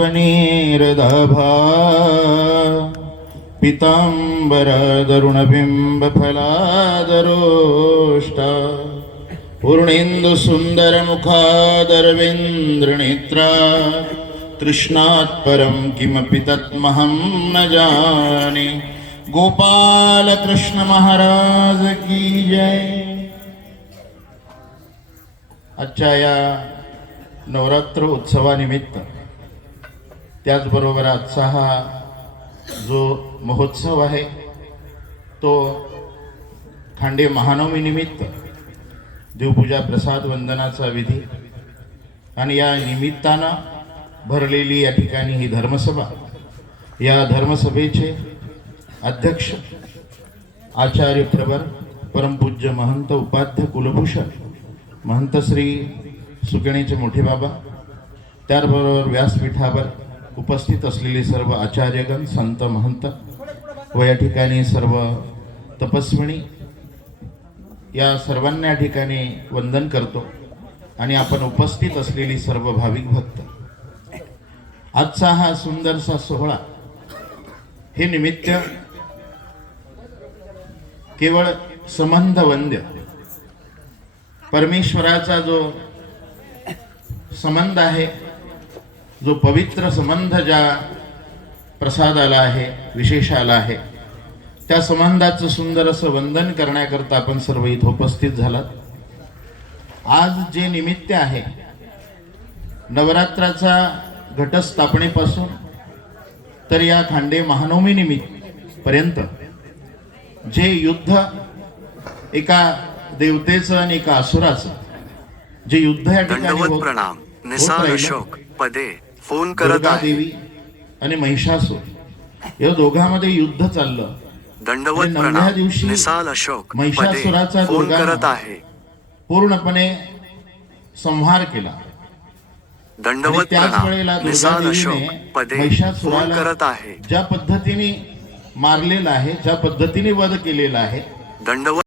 नवनीरदभा पिताम्बरदरुणबिम्बफलादरोष्टा पूर्णेन्दुसुन्दरमुखादरविन्द्रनेत्रा। तृष्णात् परं किमपि तत्महं न जाने। गोपालकृष्णमहाराज की जय। आजच्या या नवरात्र उत्सवानिमित्त त्याचबरोबर आजचा हा जो महोत्सव आहे तो खांडे महानवमीनिमित्त देवपूजा प्रसाद वंदनाचा विधी आणि या निमित्तानं भरलेली या ठिकाणी ही धर्मसभा. या धर्मसभेचे अध्यक्ष आचार्य प्रवर परमपूज्य महंत उपाध्य कुलभूषण महंत श्री सुकणीचे मोठे बाबा त्याचबरोबर व्यासपीठावर उपस्थित असलेले सर्व आचार्यगण संत महंत व या ठिकाणी सर्व तपस्विणी या सर्वांना या ठिकाणी वंदन करतो आणि आपण उपस्थित असलेली सर्व भाविक भक्त. आजचा हा सुंदरसा सोहळा हे निमित्त केवळ संबंध वंद्य परमेश्वराचा जो संबंध आहे जो पवित्र संबंध ज्या प्रसादाला आहे विशेषाला आहे त्या संबंधाचं सुंदर असं वंदन करण्याकरता आपण सर्व इथं उपस्थित झालात. आज जे निमित्त आहे नवरात्राचा घटस्थापनेपासून तर या खांडे महानवमी निमित्त पर्यंत जे युद्ध एका देवतेचं आणि एका असुराचं जे युद्ध या ठिकाणी पदे. फोन करत आहे. देवी आणि महिषासूर. या दोघांमध्ये युद्ध चाललं. दंडवत नवव्या दिवशी निसाल अशोक महिषासुराचा फोन करत आहे. पूर्णपणे संहार केला. दंडवत त्याच वेळेला निसाल अशोक पदे फोन करत आहे. ज्या पद्धतीने मारलेला आहे ज्या पद्धतीने वध केलेला आहे दंडवत